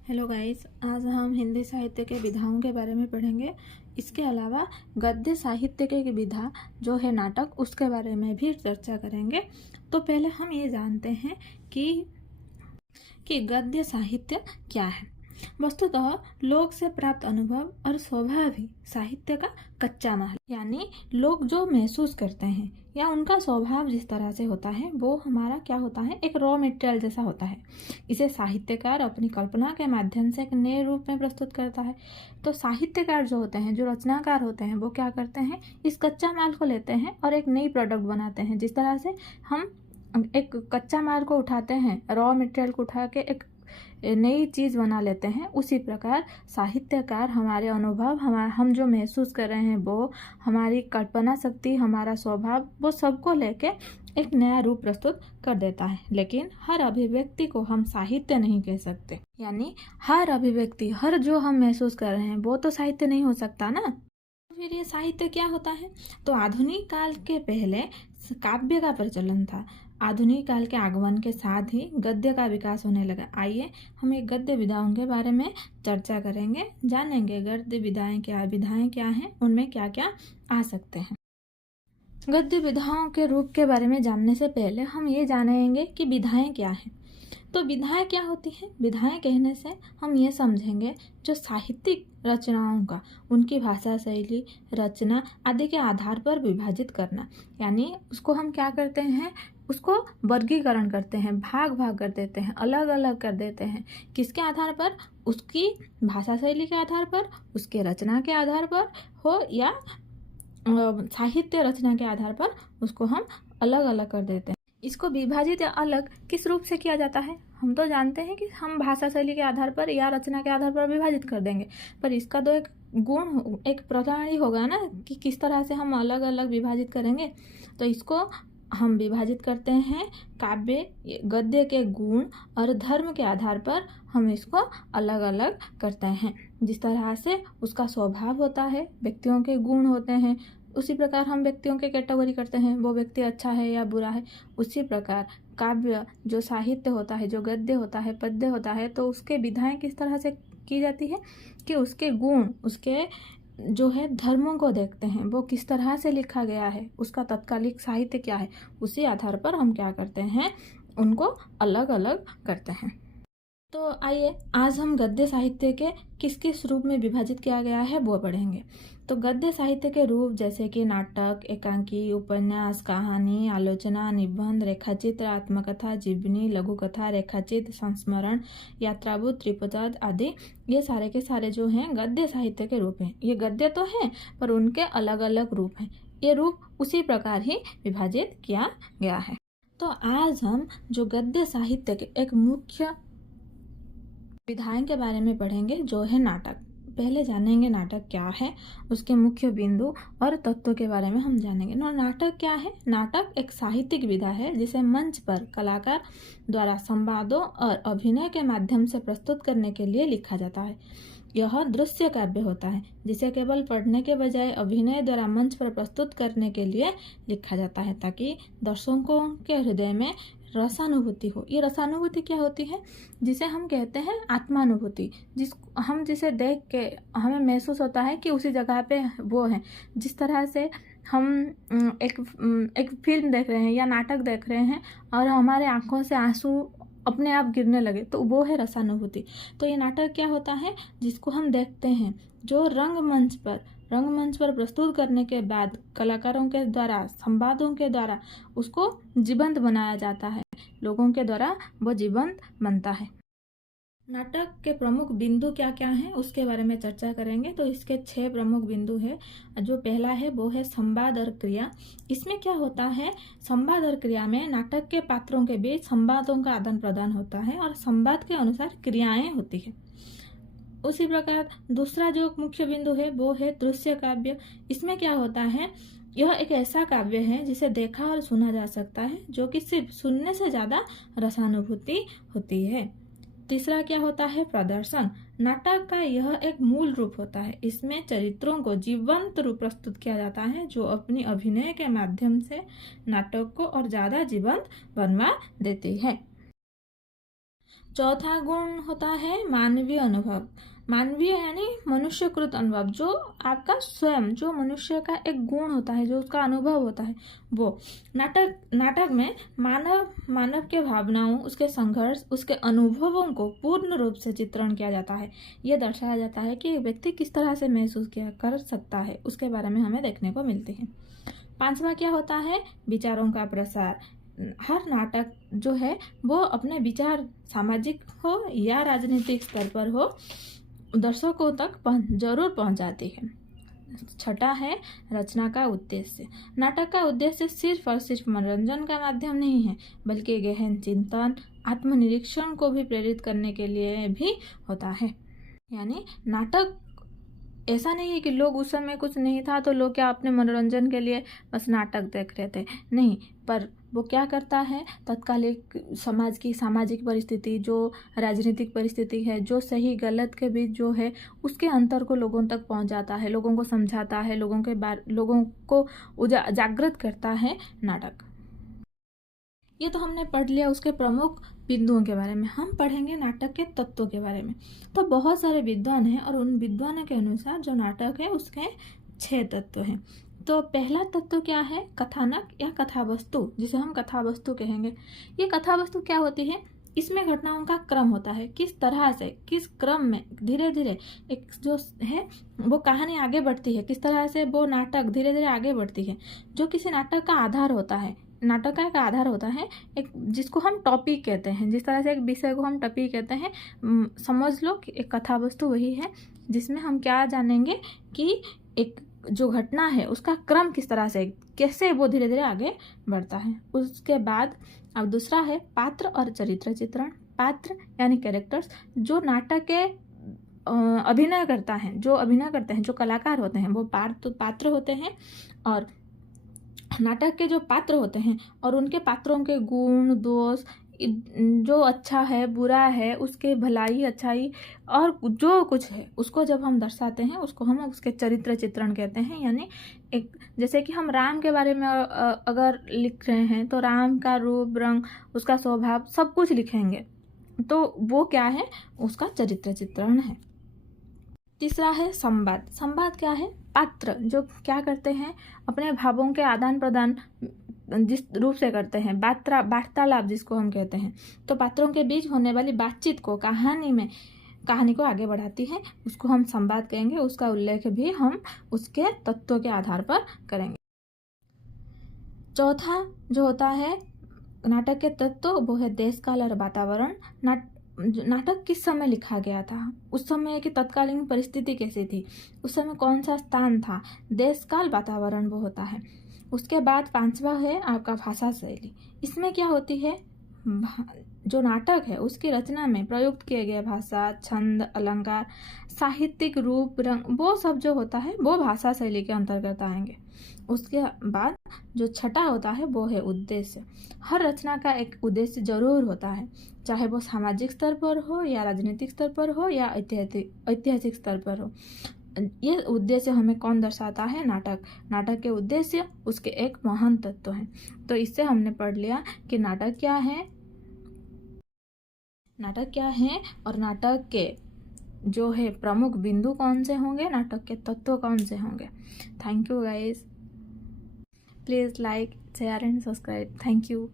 Hello guys, आज हम हिंदी साहित्य के विधाओं के बारे में पढ़ेंगे। इसके अलावा गद्य साहित्य के विधा जो है नाटक, उसके बारे में भी चर्चा करेंगे। तो पहले हम ये जानते हैं कि गद्य साहित्य क्या है। वस्तुतः लोक से प्राप्त अनुभव और स्वभाव ही साहित्य का कच्चा माल, यानी लोग जो महसूस करते हैं या उनका स्वभाव जिस तरह से होता है वो हमारा क्या होता है, एक रॉ मटेरियल जैसा होता है। इसे साहित्यकार अपनी कल्पना के माध्यम से एक नए रूप में प्रस्तुत करता है। तो साहित्यकार जो होते हैं, जो रचनाकार होते हैं, वो क्या करते हैं, इस कच्चा माल को लेते हैं और एक नई प्रोडक्ट बनाते हैं। जिस तरह से हम एक कच्चा माल को उठाते हैं, रॉ मटेरियल को उठा के एक नई चीज़ बना लेते हैं, उसी प्रकार साहित्यकार हमारे अनुभव, हम जो महसूस कर रहे हैं, वो हमारी कल्पना शक्ति, हमारा स्वभाव, वो सबको लेके एक नया रूप प्रस्तुत कर देता है। लेकिन हर अभिव्यक्ति को हम साहित्य नहीं कह सकते, यानी हर अभिव्यक्ति, हर जो हम महसूस कर रहे हैं वो तो साहित्य नहीं हो सकता ना। फिर ये साहित्य क्या होता है? तो आधुनिक काल के पहले काव्य का प्रचलन था। आधुनिक काल के आगमन के साथ ही गद्य का विकास होने लगा। आइए हम एक गद्य विधाओं के बारे में चर्चा करेंगे, जानेंगे गद्य विधाएं क्या हैं, उनमें क्या क्या आ सकते हैं। गद्य विधाओं के रूप के बारे में जानने से पहले हम ये जानेंगे कि विधाएं क्या हैं। तो विधाएं क्या होती हैं? विधाएं कहने से हम ये समझेंगे जो साहित्यिक रचनाओं का उनकी भाषा शैली, रचना आदि के आधार पर विभाजित करना, यानी उसको हम क्या करते हैं, उसको वर्गीकरण करते हैं, भाग भाग कर देते हैं, अलग अलग कर देते हैं। किसके आधार पर? उसकी भाषा शैली के आधार पर, उसके रचना के आधार पर हो या साहित्य रचना के आधार पर उसको हम अलग अलग कर देते हैं। इसको विभाजित या अलग किस रूप से किया जाता है? हम तो जानते हैं कि हम भाषा शैली के आधार पर या रचना के आधार पर विभाजित कर देंगे, पर इसका तो एक गुण, एक प्रणाली होगा ना कि किस तरह से हम अलग अलग विभाजित करेंगे। तो इसको हम विभाजित करते हैं काव्य गद्य के गुण और धर्म के आधार पर हम इसको अलग अलग करते हैं। जिस तरह से उसका स्वभाव होता है, व्यक्तियों के गुण होते हैं, उसी प्रकार हम व्यक्तियों के कैटेगरी करते हैं, वो व्यक्ति अच्छा है या बुरा है। उसी प्रकार काव्य जो साहित्य होता है, जो गद्य होता है, पद्य होता है, तो उसके विधाएं किस तरह से की जाती है कि उसके गुण, उसके जो है धर्मों को देखते हैं, वो किस तरह से लिखा गया है, उसका तत्कालिक साहित्य क्या है, उसी आधार पर हम क्या करते हैं, उनको अलग अलग करते हैं। तो आइए आज हम गद्य साहित्य के किस किस रूप में विभाजित किया गया है वो पढ़ेंगे। तो गद्य साहित्य के रूप जैसे कि नाटक, एकांकी, उपन्यास, कहानी, आलोचना, निबंध, रेखाचित्र, आत्मकथा, जीवनी, लघु कथा, रेखाचित्र, संस्मरण, यात्राबुत, त्रिपद आदि, ये सारे के सारे जो हैं गद्य साहित्य के रूप हैं। ये गद्य तो हैं पर उनके अलग अलग रूप हैं। ये रूप उसी प्रकार ही विभाजित किया गया है। तो आज हम जो गद्य साहित्य के एक मुख्य विधाएं के बारे में पढ़ेंगे जो है नाटक। पहले जानेंगे नाटक क्या है, उसके मुख्य बिंदु और तत्वों के बारे में हम जानेंगे। नाटक क्या है? नाटक एक साहित्यिक विधा है जिसे मंच पर कलाकार द्वारा संवादों और अभिनय के माध्यम से प्रस्तुत करने के लिए लिखा जाता है। यह दृश्य काव्य होता है जिसे केवल पढ़ने के बजाय अभिनय द्वारा मंच पर प्रस्तुत करने के लिए लिखा जाता है ताकि दर्शकों के हृदय में रसानुभूति हो। ये रसानुभूति क्या होती है? जिसे हम कहते हैं आत्मानुभूति, जिसे देख के हमें महसूस होता है कि उसी जगह पे वो है। जिस तरह से हम एक फिल्म देख रहे हैं या नाटक देख रहे हैं और हमारे आंखों से आंसू अपने आप गिरने लगे, तो वो है रसानुभूति। तो ये नाटक क्या होता है? जिसको हम देखते हैं, जो रंगमंच पर प्रस्तुत करने के बाद कलाकारों के द्वारा, संवादों के द्वारा उसको जीवंत बनाया जाता है, लोगों के द्वारा वो जीवंत बनता है। नाटक के प्रमुख बिंदु क्या क्या हैं उसके बारे में चर्चा करेंगे। तो इसके 6 प्रमुख बिंदु है। जो पहला है वो है संवाद और क्रिया। इसमें क्या होता है? संवाद और क्रिया में नाटक के पात्रों के बीच संवादों का आदान प्रदान होता है और संवाद के अनुसार क्रियाएं होती है। उसी प्रकार दूसरा जो मुख्य बिंदु है वो है दृश्य काव्य। इसमें क्या होता है? यह एक ऐसा काव्य है जिसे देखा और सुना जा सकता है, जो कि सिर्फ सुनने से ज्यादा रसानुभूति होती है। तीसरा क्या होता है? प्रदर्शन। नाटक का यह एक मूल रूप होता है। इसमें चरित्रों को जीवंत रूप प्रस्तुत किया जाता है, जो अपनी अभिनय के माध्यम से नाटक को और ज्यादा जीवंत बनवा देती है। चौथा गुण होता है मानवीय अनुभव। मानवीय यानी मनुष्यकृत अनुभव, जो आपका स्वयं, जो मनुष्य का एक गुण होता है, जो उसका अनुभव होता है, वो नाटक में मानव के भावनाओं, उसके संघर्ष, उसके अनुभवों को पूर्ण रूप से चित्रण किया जाता है। यह दर्शाया जाता है कि व्यक्ति किस तरह से महसूस किया कर सकता है, उसके बारे में हमें देखने को मिलते हैं। पांचवा क्या होता है? विचारों का प्रसार। हर नाटक जो है वो अपने विचार, सामाजिक हो या राजनीतिक स्तर पर हो, दर्शकों तक जरूर पहुंचाती है। छठा है रचना का उद्देश्य। नाटक का उद्देश्य सिर्फ और सिर्फ मनोरंजन का माध्यम नहीं है, बल्कि गहन चिंतन, आत्मनिरीक्षण को भी प्रेरित करने के लिए भी होता है। यानी नाटक ऐसा नहीं है कि लोग उस समय कुछ नहीं था तो लोग क्या अपने मनोरंजन के लिए बस नाटक देख रहे थे, नहीं, पर वो क्या करता है, तत्कालिक समाज की सामाजिक परिस्थिति, जो राजनीतिक परिस्थिति है, जो सही गलत के बीच जो है, उसके अंतर को लोगों तक पहुंचाता है, लोगों को समझाता है, लोगों को जागृत करता है नाटक। ये तो हमने पढ़ लिया उसके प्रमुख बिंदुओं के बारे में। हम पढ़ेंगे नाटक के तत्वों के बारे में। तो बहुत सारे विद्वान हैं और उन विद्वानों के अनुसार जो नाटक है उसके 6 तत्व हैं। तो पहला तत्व क्या है? कथानक या कथा वस्तु, जिसे हम कथा वस्तु कहेंगे। ये कथा वस्तु क्या होती है? इसमें घटनाओं का क्रम होता है, किस तरह से, किस क्रम में धीरे धीरे एक जो है वो कहानी आगे बढ़ती है, किस तरह से वो नाटक धीरे धीरे आगे बढ़ती है, जो किसी नाटक का आधार होता है। नाटक का एक आधार होता है, एक जिसको हम टॉपिक कहते हैं। जिस तरह से एक विषय को हम टॉपिक कहते हैं, समझ लो कि एक कथा वस्तु वही है जिसमें हम क्या जानेंगे कि एक जो घटना है उसका क्रम किस तरह से, कैसे वो धीरे धीरे आगे बढ़ता है। उसके बाद अब दूसरा है पात्र और चरित्र चित्रण। पात्र यानी कैरेक्टर्स, जो नाटक के अभिनय करता है, जो अभिनय करते हैं, जो कलाकार होते हैं, वो पात्र होते हैं। और नाटक के जो पात्र होते हैं और उनके पात्रों के गुण दोष, जो अच्छा है बुरा है, उसके भलाई अच्छाई और जो कुछ है, उसको जब हम दर्शाते हैं उसको हम उसके चरित्र चित्रण कहते हैं। यानी एक जैसे कि हम राम के बारे में अगर लिख रहे हैं तो राम का रूप रंग, उसका स्वभाव सब कुछ लिखेंगे, तो वो क्या है? उसका चरित्र चित्रण है। तीसरा है संवाद। संवाद क्या है? पात्र जो क्या करते हैं, अपने भावों के आदान प्रदान जिस रूप से करते हैं, वार्तालाप जिसको हम कहते हैं। तो पात्रों के बीच होने वाली बातचीत को कहानी को आगे बढ़ाती है, उसको हम संवाद कहेंगे। उसका उल्लेख भी हम उसके तत्वों के आधार पर करेंगे। चौथा जो होता है नाटक के तत्व, वो है देश काल और वातावरण। नाटक किस समय लिखा गया था, उस समय की तत्कालीन परिस्थिति कैसी थी, उस समय कौन सा स्थान था, देश काल वातावरण वो होता है। उसके बाद पांचवा है आपका भाषा शैली। इसमें क्या होती है, जो नाटक है उसकी रचना में प्रयुक्त किए गए भाषा, छंद, अलंकार, साहित्यिक रूप, रंग, वो सब जो होता है वो भाषा शैली के अंतर्गत आएंगे। उसके बाद जो छठा होता है वो है उद्देश्य। हर रचना का एक उद्देश्य जरूर होता है, चाहे वो सामाजिक स्तर पर हो या राजनीतिक स्तर पर हो या ऐतिहासिक स्तर पर हो। ये उद्देश्य हमें कौन दर्शाता है? नाटक के उद्देश्य उसके एक महान तत्व है। तो इससे हमने पढ़ लिया कि नाटक क्या है और नाटक के जो है प्रमुख बिंदु कौन से होंगे, नाटक के तत्व कौन से होंगे। Thank you guys, please like, share and subscribe. Thank you.